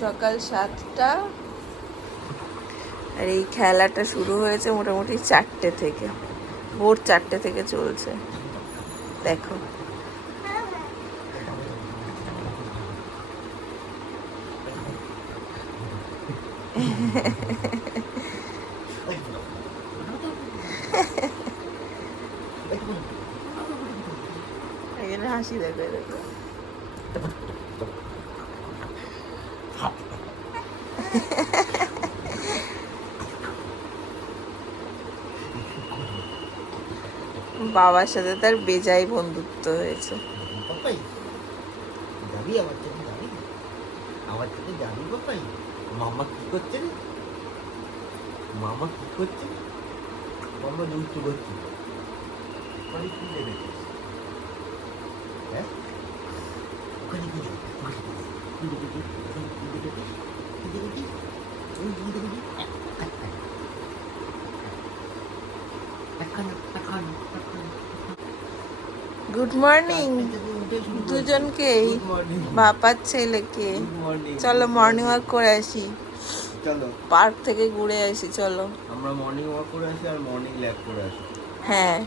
সকাল সাতটা। আর এই খেলাটা শুরু হয়েছে মোটামুটি চারটে থেকে। ভোর চারটে থেকে চলছে। দেখো এখানে হাসি দেখো এই দেখো বাবার সাথে তার বেজায় বন্ধুত্ব হয়েছে। আমার যাবি মামা কি করছে মামা কি করছে? মামা দুষ্টু করছে। ওখানে কি দেখেছিস হ্যাঁ? ওখানে কি দেখেছিস ওই কি দেখেছিস এখানে এখানে এখানে গুড মর্নিং দুজনকেই মর্নিং বাপার ছেলেকে। চলো মর্নিং ওয়াক করে আসি। চলো। পার্ক থেকে ঘুরে আসি চলো। আমরা মর্নিং ওয়াক করে আসি আর মর্নিং ল্যাব করে আসি। হ্যাঁ।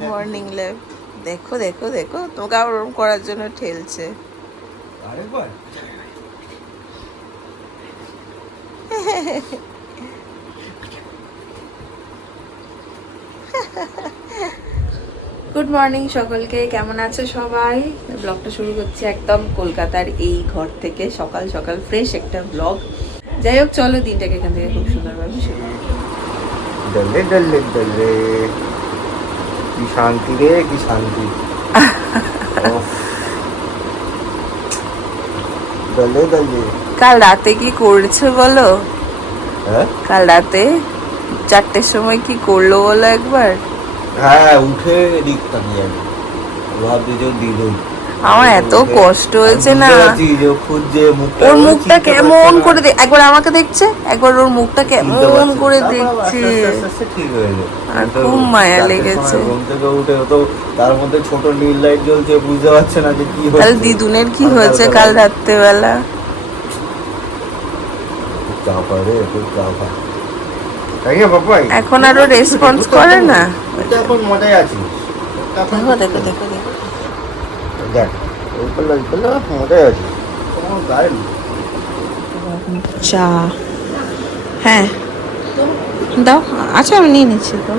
মর্নিং ল্যাব দেখো দেখো দেখো। তোমাকে আবার ওরম করার জন্য ঠেলছে। আরেকবার? গুড মর্নিং সকলকে কেমন আছো সবাই? ব্লগটা শুরু করছি একদম কলকাতার এই ঘর থেকে। সকাল সকাল ফ্রেশ একটা ব্লগ যাই হোক চলো দিনটাকে এখান থেকে খুব সুন্দরভাবে শুরু করি। ডলে ডলে ডলে কি শান্তি রে কি শান্তি। ডলে ডলে কাল রাতে কি করছ বলো? হ্যাঁ? কাল রাতে? চারটের সময় কি করল বলো একবার? হ্যাঁ উঠে ভাবছি যে দিদুন আমার এত কষ্ট হয়েছে না। ওর মুখটা কেমন করে একবার আমাকে দেখছে একবার ওর মুখটা কেমন করে দেখছে। আর খুব মায়া লেগেছে। উঠে তো তার মধ্যে ছোট নীল লাইট জ্বলছে বুঝতে পারছে না যে কি তাহলে দিদুনের কি হয়েছে কাল। রাত্রেবেলা? খুব চাপা রে খুব চাপা। তাই না পাপাই এখন আরও রেসপন্স করে না? এখন মজায় আছিস দেখো দেখো দেখো দেখো। দেখ ওই করল ওই করল মজায় আছিস চা হ্যাঁ। দাও আচ্ছা আমি নিয়ে নিচ্ছি তো।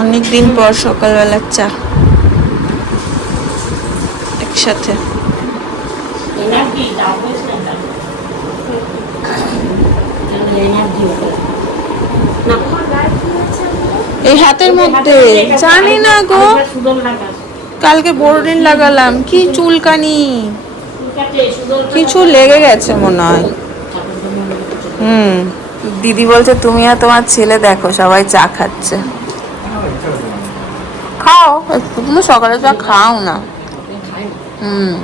অনেক দিন পর সকালবেলার চা। একসাথে। এনার্জি ডাবল না। এই হাতের মধ্যে। জানি না গো। কালকে বোরডিন লাগালাম। কি চুলকানি। কিছু লেগে গেছে মনে হয়। হুম। দিদি বলছে তুমি আর তোমার ছেলে দেখো সবাই চা খাচ্ছে। খাও। তুমি সকালে চা খাও না। হুম।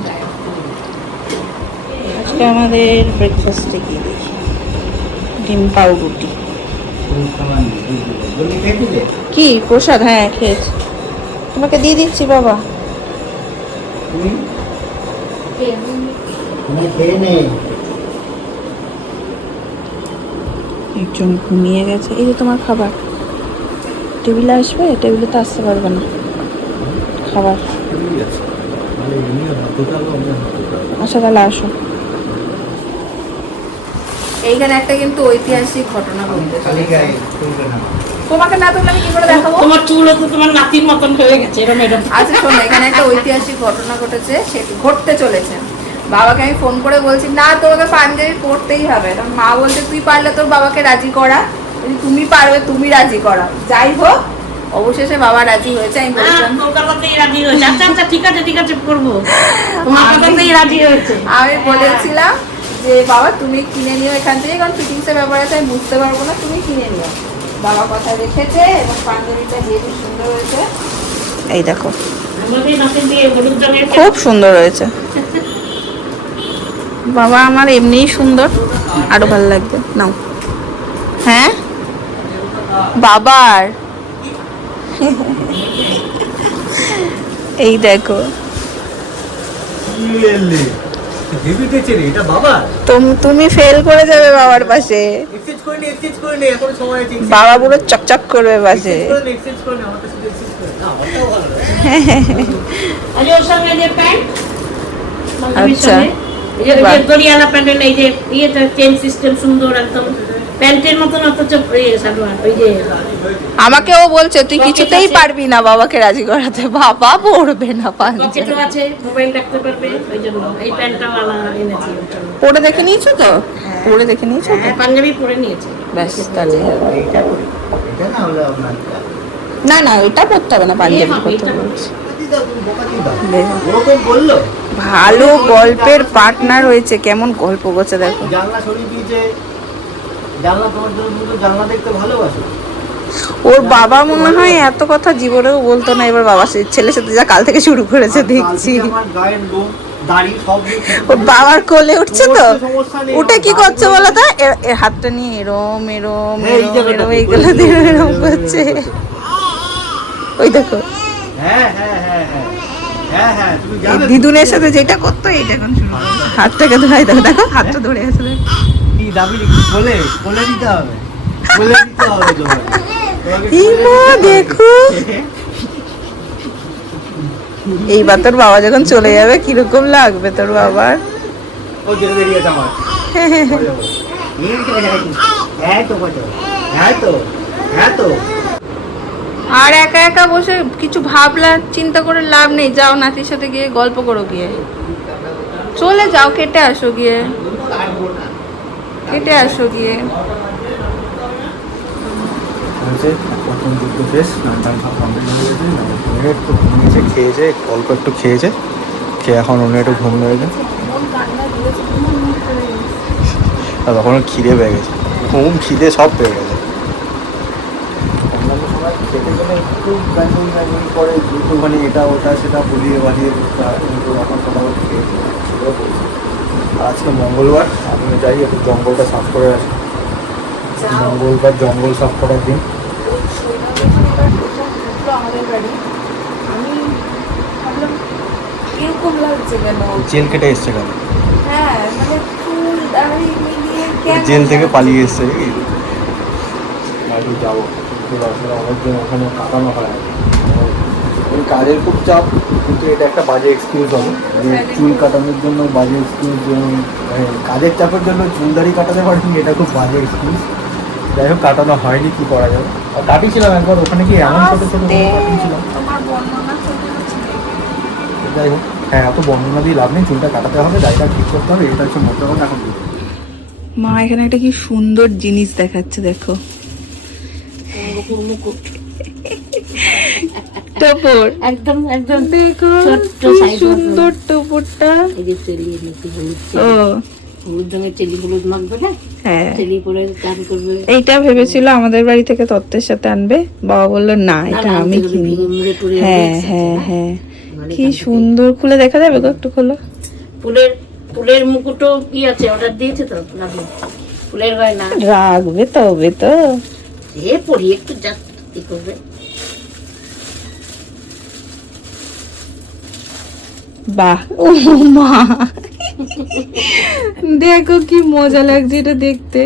আজকে আমাদের ব্রেকফাস্টে কি দেখি ডিম পাউরুটি। কি? প্রসাদ? হ্যাঁ খেয়েছি। তোমাকে দিয়ে দিচ্ছি বাবা। একজন ঘুমিয়ে গেছে। এই যে তোমার খাবার। টেবিলে আসবে টেবিলে তো আসতে পারবে না। খাবার। আচ্ছা তাহলে আসো। এইখানে একটা কিন্তু ঐতিহাসিক ঘটনা চলেছে তোমাকে না তুললে আমি কি করে দেখাবো? তোমার চুল তো তোমার নাতির মতন হয়ে গেছে এরকম এরকম আচ্ছা শোনো এখানে একটা ঐতিহাসিক ঘটনা ঘটেছে সে ঘটতে চলেছে। বাবাকে আমি ফোন করে বলছি না তোমাকে পাঞ্জাবি পরতেই হবে। তখন মা বলছে তুই পারলে তোর বাবাকে রাজি করা। তুমি পারবে তুমি রাজি করা। যাই হোক অবশেষে বাবা রাজি হয়েছে আমি বলছিলাম রাজি হয়েছে। আচ্ছা আচ্ছা ঠিক আছে ঠিক আছে করব তোমার কথাতেই রাজি হয়েছে। আমি বলেছিলাম যে বাবা তুমি কিনে নিও এখান থেকে কারণ ফিটিংসের ব্যাপার আছে আমি বুঝতে পারব না তুমি কিনে নিও। বাবা কথা রেখেছে এবং পাঞ্জাবিটা হেবি সুন্দর হয়েছে। এই দেখো। খুব সুন্দর হয়েছে। বাবা আমার এমনিই সুন্দর। আরও ভালো লাগবে। নাও। হ্যাঁ? বাবার। এই দেখো। এটা বাবা তুম- তুমি ফেল করে যাবে বাবার পাশে। এক্সচেঞ্জ করে নে এক্সচেঞ্জ করে নে এখন সময় আছে বাবা পুরো চকচক করবে পাশে। exchange করে নে এক্সচেঞ্জ করে নে আমার কাছে এক্সচেঞ্জ করে না। আমারটাও ভালো আরে ওর সঙ্গে যে প্যান্ট? আচ্ছা। এই প্যান্টের এই যে ইয়েটা চেন সিস্টেম সুন্দর একদম। প্যান্টের মতন অথচ ওই যে আমাকে ও বলছে তুই কিছুতেই পারবি না বাবাকে রাজি করাতে। বাবা পড়বে না পকেটও আছে মোবাইল রাখতে পারবে ওই জন্য। এই প্যান্টটাও আলাদা এনেছি। পরে দেখে নিয়েছো তো? পরে দেখে নিয়েছো তো? হ্যাঁ পাঞ্জাবি পরে নিয়েছে। ব্যাস তাহলে এটা না হলে না না এটা পড়তে হবে না পাঞ্জাবি পড়তে হবে। ভালো গল্পের পার্টনার হয়েছে কেমন গল্প করছে দেখো। জানলা সরিয়ে দিয়েছে। জানলা তোমার জন্য তুমি তো জানলা দেখতে ভালোবাসো। ওর বাবা মনে হয় এত কথা জীবনেও বলতো না এবার বাবা ছেলের সাথে যা কাল থেকে শুরু করেছে দেখছি। ওর বাবার কোলে উঠছে তো? উঠে কি করছে বলো তো? এর- হাতটা নিয়ে এরম এরম এরম এইগুলো এরম, করছে। ওই দেখো। হ্যাঁ হ্যাঁ হ্যাঁ দিদুনের সাথে যেটা করতো এইটা এখন হাতটাকে ধরে দেখো দেখো হাতটা ধরে। কি দাবি বলে? বলে দিতে হবে। বলে দিতে হবে তোমাকে। তোমাকে এই বলে মা দিতে হবে। দেখো। এইবার তোর বাবা যখন চলে যাবে কীরকম লাগবে তোর বাবার? ও আমার। হ্যাঁ তো হ্যাঁ তো হ্যাঁ তো। আর একা একা বসে কিছু ভাবলা চিন্তা করে লাভ নেই। যাও নাতির সাথে গিয়ে গল্প করো গিয়ে। চলে যাও কেটে আসো গিয়ে। কেটে আসো গিয়ে। উনি একটু ঘুমিয়েছে খেয়েছে অল্প একটু খেয়েছে খেয়ে এখন উনি একটু ঘুম রয়েছে আর তখন ওর খিদে পেয়ে গেছে। ঘুম খিদে সব পেয়ে গেছে। অন্যান্য খেতে গেলে একটু ব্যাঙ্গল ব্যাঙ্গল করে একটুখানি এটা ওটা সেটা বুলিয়ে এখন খেয়েছে আর আজকে মঙ্গলবার আমি যাই একটু জঙ্গলটা সাফ করে আসি। মঙ্গলবার জঙ্গল সাফ করার দিন। জেল কেটে এসছে কেন? হ্যাঁ মানে জেল থেকে পালিয়ে এসছে যাব। অনেকদিন ওখানে কাটানো হয় কাজের খুব চাপ কিন্তু এটা একটা বাজে এক্সকিউজ হবে। যে চুল কাটানোর জন্য বাজে এক্সকিউজ কাজের চাপের জন্য চুল দাড়ি কাটাতে পারিনি এটা খুব বাজে এক্সকিউজ যাই হোক কাটানো হয়নি কি করা যাবে? আর কাটিয়েছিলাম একবার ওখানে কি এমন ছোটো ছোটো কাটিয়েছিলাম? যাই হোক হ্যাঁ এত বর্ণনা দিয়ে লাভ নেই চুলটা কাটাতে হবে দাড়িটা ঠিক করতে হবে এটা হচ্ছে মোটা কথা এখন মা এখানে একটা কি সুন্দর জিনিস দেখাচ্ছে দেখো। মুকুট টপর। একদম একদম। ছোট্ট সুন্দর টপরটা। এই যে চেলি এনেছি হলুদ ও। হ্যাঁ। এইটা ভেবেছিল আমাদের বাড়ি থেকে তত্ত্বের সাথে আনবে। বাবা বলল না এটা আমি টুড়ে হ্যাঁ হ্যাঁ হ্যাঁ। মানে কি সুন্দর খুলে দেখা যাবে গো একটু খোলো। ফুলের ফুলের মুকুটও কি আছে? অর্ডার দিয়েছে তো ফুলের গয়না। রাখবে তবে তো। এ পরি একটু যা করবে? বাহ ও মা। দেখো কি মজা লাগছে এটা দেখতে।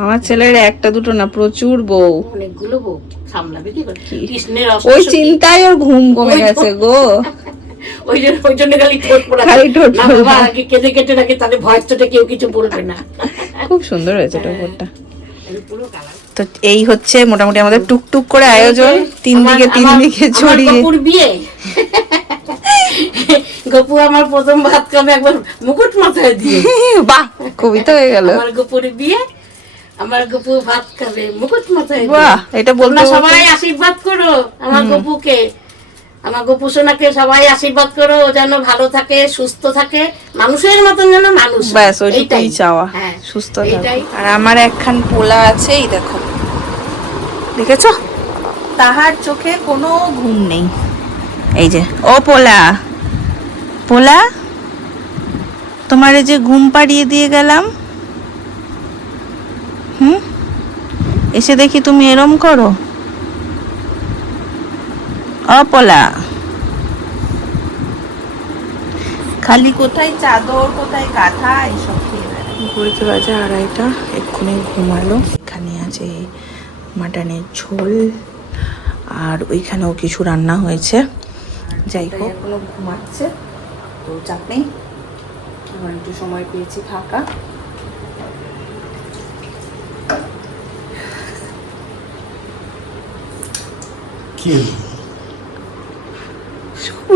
আমার ছেলের একটা দুটো না প্রচুর বউ। অনেকগুলো বউ। সামলাবে কি কৃষ্ণের ওই চিন্তায় ওর ঘুম কমে গেছে গো। ওই জন্য ওই জন্য খালি ঠোঁট পড়া খালি ঠোঁট পড়া। আগে কেঁদে কেটে রাখে তাহলে ভয়ের চোটে কেউ কিছু বলবে না। খুব সুন্দর হয়েছে টপরটা এই পুরো কালার তো এই হচ্ছে মোটামুটি আমাদের টুকটুক করে আয়োজন। তিন দিকে তিন দিকে ছড়িয়ে। গপুর বিয়ে। গপু আমার প্রথম ভাত খাবে একবার মুকুট মাথায় দিয়ে। বাহ কবিতা হয়ে গেল। আমার গপুর বিয়ে আমার গপু ভাত খাবে মুকুট মাথায় বাহ এটা বলতে সবাই আশীর্বাদ করো আমার গপুকে। আমার গপু সোনাকে সবাই আশীর্বাদ করো ও যেন ভালো থাকে সুস্থ থাকে মানুষের মতন যেন মানুষ। ব্যাস এইটাই। চাওয়া। হ্যাঁ, সুস্থ। আর আমার একখান পোলা আছে এই দেখো। দেখেছ? তাহার চোখে কোনো ঘুম নেই। এই যে, ও পোলা। পোলা, তোমারে যে ঘুম পাড়িয়ে দিয়ে গেলাম, হুম? এসে দেখি তুমি এরম করো। ও পোলা। খালি কোথায় চাদর, কোথায় কাঁথা এইসব খেয়ে বাজে আড়াইটা, এক্ষুনি ঘুমালো। এখানে আছে মাটনের ঝোল আর ওইখানেও কিছু রান্না হয়েছে। যাই হোক। এখনও ঘুমাচ্ছে তো চাপ নেই। আমার একটু সময় পেয়েছি ফাঁকা কি হলো?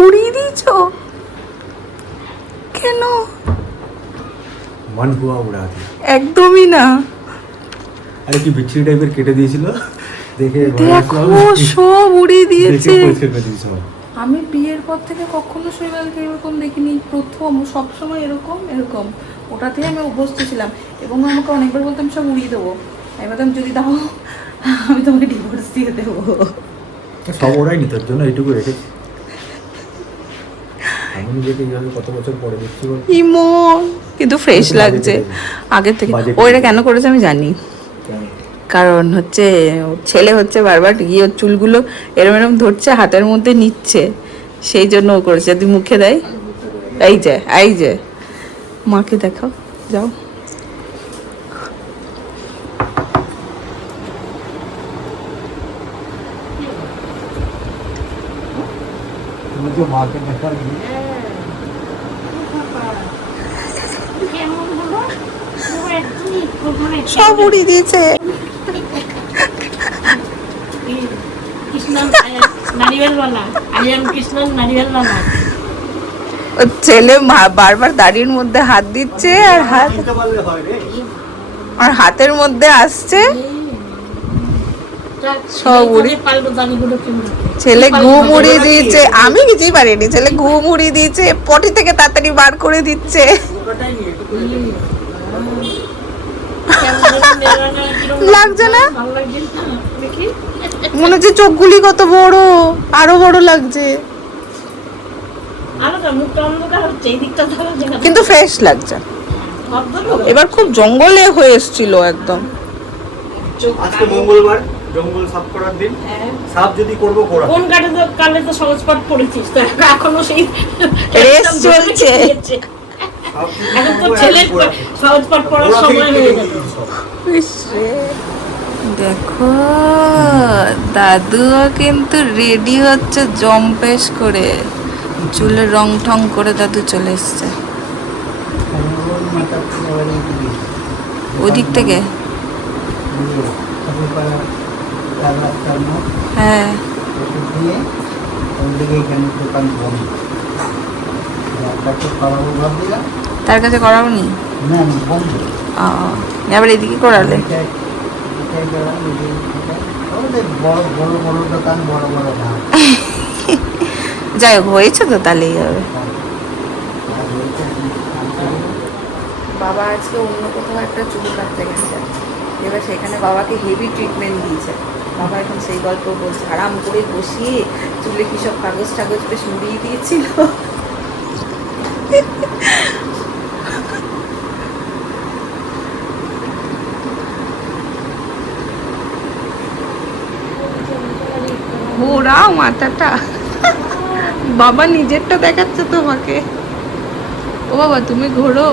উড়িয়ে দিয়েছ? কেন? মান হুয়া উড়া একদমই না। আরে কি বিচ্ছিরি টাইপের কেটে দিয়েছিল? দেখে দেখো সব উড়িয়ে দিয়েছে। আমি বিয়ের পর থেকে কখনো শৈবালকে এরকম দেখিনি। প্রথম সবসময় এরকম এরকম। ওটাতেই আমি অভ্যস্ত ছিলাম। এবং আমাকে অনেকবার বলতাম সব উড়িয়ে দেবো। আমি বলতাম যদি দাও আমি তোমাকে ডিভোর্স দিয়ে দেবো। সব ওরাই নি তোর জন্য এইটুকু রেখেছি। আমি নিজেকে এইভাবে কত বছর পরে দেখছি বল। কিন্তু ফ্রেশ লাগছে। আগের থেকে বাজে ও এটা থেকে। কেন করেছে আমি জানি? কারণ হচ্ছে, ছেলে হচ্ছে বারবার গিয়ে চুলগুলো এরম এরম ধরছে, হাতের মধ্যে নিচ্ছে। সেই জন্য ও করেছে। যদি মুখে দেয়, এই যে এই যে। মাকে দেখাও, যাও। মাকে দেখা গিয়ে কেমন হলো পুরো একদমই মানে সব উড়িয়ে দিয়েছে। ছেলে বারবার দাড়ির মধ্যে হাত দিচ্ছে আর হাত আর হাতের মধ্যে আসছে। সব উড়ি- ছেলে ঘুম উড়িয়ে দিয়েছে। আমি কিছুই পারিনি। ছেলে ঘুম উড়িয়ে দিয়েছে। পটি থেকে তাড়াতাড়ি বার করে দিচ্ছে। লাগছে না? মনে হচ্ছে চোখগুলি কত বড় আরও বড় লাগছে। আরও তো মুখটা অন্ধকার হচ্ছে এই দিকটা ধরো যে কিন্তু ফ্রেশ লাগছে। এবার খুব জঙ্গলে হয়ে এসেছিল একদম। আজকে মঙ্গলবার জঙ্গল সাফ করার দিন। সাফ যদি করব করা। কোন কাটে তো কালে তো সহজ পাঠ পড়েছিস তো এখনও সেই রেস চলছে। এখন তো ছেলের সহজ পাঠ পড়ার সময় হয়ে যাবে দেখো দাদুও কিন্তু রেডি হচ্ছে জম্পেশ করে। চুলে রং ঠং করে দাদু চলে এসছে। ওদিক থেকে? হ্যাঁ। তার কাছে করাও নি ও, এবার এদিকে করালে বড় বড় বড় দোকান বড় বড় দাম। যাই হোক হয়েছে তো তাহলেই হবে বাবা আজকে অন্য কোথাও একটা চুল কাটতে গেছে। এবার সেখানে বাবাকে হেভি ট্রিটমেন্ট দিয়েছে। বাবা এখন সেই গল্প বলছে আরাম করে বসিয়ে চুলে কি সব কাগজ টাগজ বেশ মুড়িয়ে দিয়েছিল? মাথাটা। বাবা নিজেরটা দেখাচ্ছে তোমাকে। ও বাবা তুমি ঘোরো।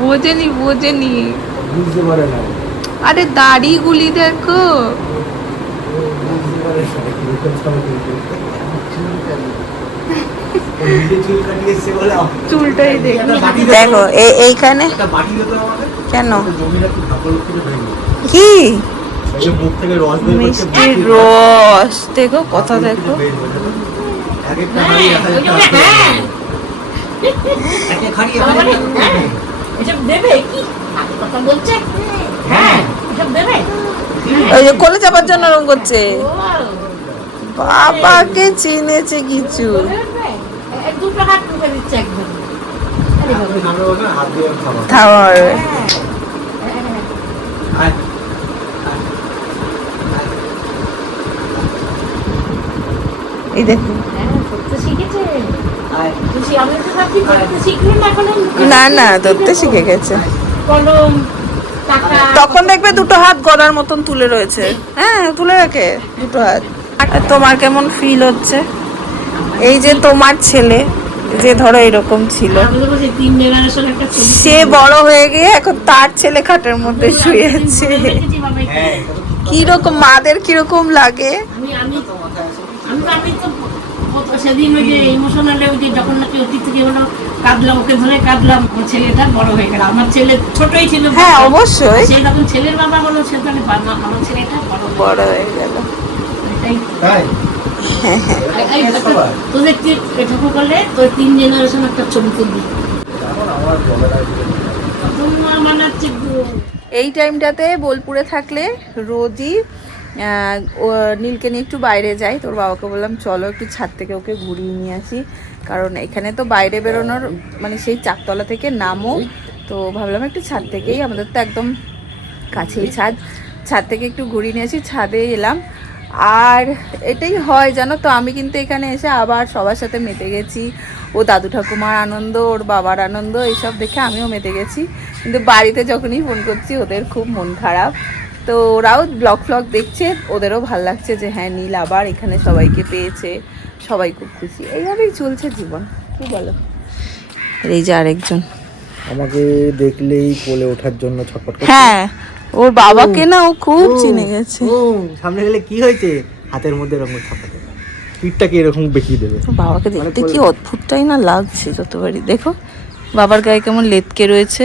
বোঝেনি বোঝেনি। বুঝতে পারে না। আরে দাড়িগুলি দেখো। বুঝতে পারে না। চুলটাই দেখো। এইখানে। কেন? কি? এই যে মুখ থেকে রস বের করছে মিষ্টির রস। দেখো কথা দেখো। হ্যাঁ। হ্যাঁ। ওই যে কোলে চাপার জন্য ওরকম করছে। বাবাকে চিনেছে কিছু? এক দুটো হাত দিচ্ছে একদম। খাওয়ার হ্যাঁ, এই দেখো। হ্যাঁ, না না না ধরতে শিখে গেছে। তখন দেখবে দুটো হাত গলার মতন তুলে রয়েছে। হ্যাঁ তুলে রাখে দুটো হাত। তোমার কেমন ফিল হচ্ছে? এই যে তোমার ছেলে যে ধরো এরকম ছিল সে বড় হয়ে গিয়ে এখন তার ছেলে খাটের মধ্যে শুয়ে আছে। দেখেছি কীরকম মাদের কীরকম লাগে? আমি আমি আমি তো আমি তো কত- সেদিন ওই যে ইমোশনালে ওই যে যখন নাকি অতীত থেকে হলো কাঁদলাম ওকে ধরে কাঁদলাম ছেলেটা বড় হয়ে গেল। আমার ছেলে ছোটই ছিল। হ্যাঁ অবশ্যই। সেই তখন ছেলের বাবা আমার ছেলেটা বড় হয়ে গেল। এটাই। তিন জেনারেশন একটা। এই টাইমটাতে বোলপুরে থাকলে রোজই নীলকে নিয়ে একটু বাইরে যাই। তোর বাবাকে বললাম, চলো একটু ছাদ থেকে ওকে ঘুরিয়ে নিয়ে আসি। কারণ এখানে তো বাইরে বেরোনোর মানে সেই চারতলা থেকে নামো। তো ভাবলাম একটু ছাদ থেকেই, আমাদের তো একদম কাছেই ছাদ। ছাদ থেকে একটু ঘুরিয়ে নিয়ে আসি, ছাদে এলাম। আর এটাই হয় জানো তো? আমি কিন্তু এখানে এসে আবার সবার সাথে মেতে গেছি। ও দাদু ঠাকুমার আনন্দ ওর বাবার আনন্দ এইসব দেখে আমিও মেতে গেছি। কিন্তু বাড়িতে যখনই ফোন করছি ওদের খুব মন খারাপ। তো ওরাও ব্লগ ফ্লগ দেখছে ওদেরও ভালো লাগছে যে হ্যাঁ নীল আবার এখানে সবাইকে পেয়েছে সবাই খুব খুশি। এইভাবেই চলছে জীবন। কি বলো? এই যে আরেকজন। আমাকে দেখলেই কোলে ওঠার জন্য ছটফট হ্যাঁ ওর বাবাকে না ও খুব চিনে গেছে। সামনে গেলে কি হয়েছে? হাতের মধ্যে এরকম ছাপাতে পিঠটাকে এরকম বেঁকিয়ে দেবে। বাবাকে দেখতে মানে কি অদ্ভুতটাই না লাগছে যতবারই। দেখো বাবার গায়ে কেমন লেতকে রয়েছে।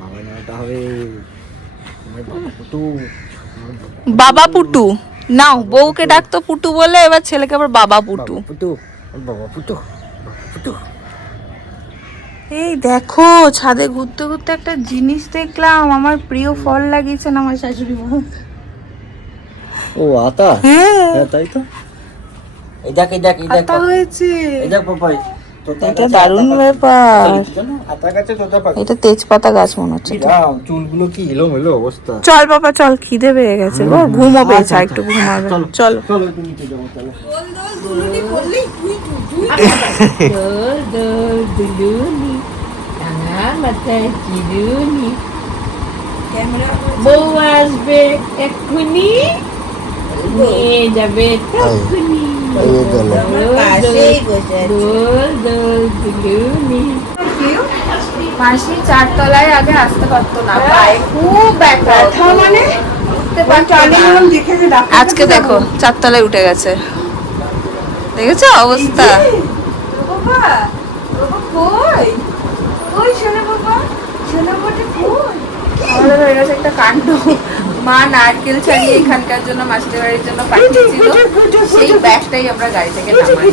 বাবা নামটা হবে বাবা পুটু। নাও বউকে ডাকতো পুটু বলে এবার ছেলেকে আবার বাবা পুটু। পুটু। বাবা পুটু। বাবা পুটু। এই দেখো ছাদে ঘুরতে ঘুরতে একটা জিনিস দেখলাম। আমার প্রিয় ফল লাগিয়েছেন আমার শাশুড়ি মা। ও আতা? হ্যাঁ। হ্যাঁ তাই তো। এই দেখ এই দেখ এই দেখ আতা হয়েছে। এই দেখ পাপাই এটা দারুণ ব্যাপার। এটা তেজপাতা গাছ মনে হচ্ছে। চুলগুলো কি এলো মেলো অবস্থা। চল বাবা চল খিদে পেয়ে গেছে গো। ঘুমো পেয়েছে আর একটু ঘুমাবে। চলো চলো। একটু মাথায় চিরুনি বউ আসবে এক্ষুনি নিয়ে যাবে মাসি চারতলায় আগে আসতে পারতো না পায়ে খুব ব্যথা মানে আজকে দেখো চারতলায় উঠে গেছে দেখেছ অবস্থা আমাদের হয়ে গেছে একটা কাণ্ড মা নারকেল ছাড়িয়ে এখানকার জন্য বাড়ির জন্য পাঠিয়েছিল সেই ব্যাগটাই আমরা গাড়ি থেকে নামাই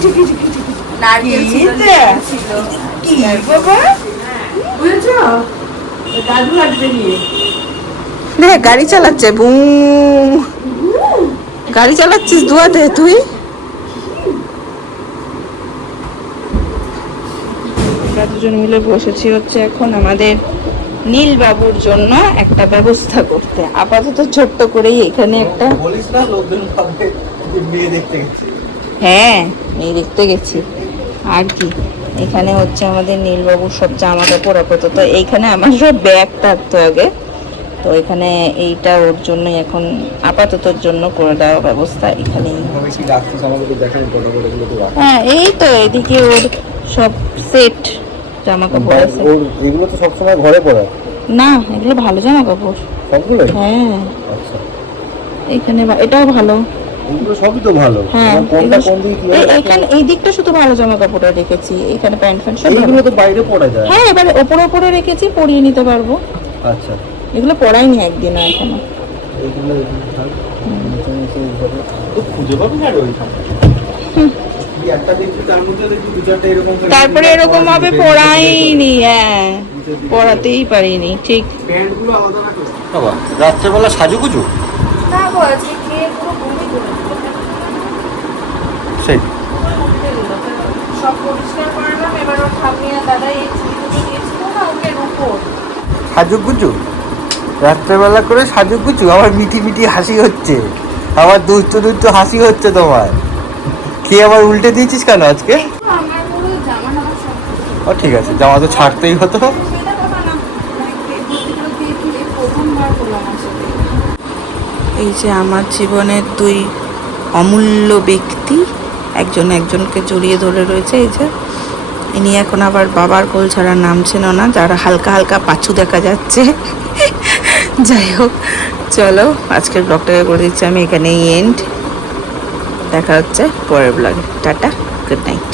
নারকেল ছিল ছিল দাদু আসবে নিয়ে দেখ গাড়ি চালাচ্ছে বু গাড়ি চালাচ্ছিস দুয়াতে তুই আমরা দুজন মিলে বসেছি হচ্ছে এখন আমাদের নীল বাবুর জন্য একটা ব্যবস্থা করতে। আপাতত ছোট্ট করেই এখানে একটা বলিস না লোকজন মেয়ে দেখতে গেছে। হ্যাঁ মেয়ে দেখতে গেছি। আর কি? এখানে হচ্ছে আমাদের নীলবাবুর সব জামা কাপড় আপাতত। এইখানে আমার সব ব্যাগ থাকতো আগে। তো এখানে এইটা ওর জন্যই এখন আপাততর জন্য করে দেওয়া ব্যবস্থা রাখ হ্যাঁ এই তো এদিকে ওর সব সেট জামা কাপড় আছে। এগুলো তো সবসময় ঘরে পড়ে না এগুলো ভালো জামা কাপড়। সবগুলো হ্যাঁ। আচ্ছা। এখানে এটাও ভালো। এগুলো সবই তো ভালো। হ্যাঁ কোনটা কোন দিকে এইখানে এই দিকটা শুধু ভালো জামা কাপড় রেখেছি এখানে প্যান্ট ফ্যান্ট সব ভালো। এইগুলো তো বাইরে পড়া যায়। হ্যাঁ এবারে ওপরে ওপরে রেখেছি পরিয়ে নিতে পারব। আচ্ছা। এগুলো পরাইনি একদিনও এখনও। এইগুলো এগুলো খুঁজে পাবি না ওইখানে? তারপরে এরকম ভাবে পড়াইনি হ্যাঁ। পড়াতেই পারিনি ঠিক। রাত্রেবেলা সাজুগুজু? সেই। সব পরিষ্কার করলাম এবার ওর ঠাম্মি আর দাদা এই চুড়িগুলো দিয়েছিল না ওকে উপর সাজুগুজু? রাত্রেবেলা করে সাজুগুজু আমার মিটি মিটি হাসি হচ্ছে। আমার দুষ্টু দুষ্টু হাসি হচ্ছে তোমার। খেয়ে আবার উল্টে দিয়েছিস কেন আজকে? আমার পুরো জামা নামা সব ও ঠিক আছে জামা তো ছাড়তেই হতো। এই যে আমার জীবনের দুই অমূল্য ব্যক্তি একজন একজনকে জড়িয়ে ধরে রয়েছে এই যে। ইনি এখন আবার বাবার কোল ছাড়া নামছেন না যারা হালকা হালকা পাছু দেখা যাচ্ছে। যাই হোক চলো আজকের ব্লগটাকে করে দিচ্ছি আমি এখানেই এন্ড দেখা হচ্ছে পরের ব্লগে টাটা গুড নাইট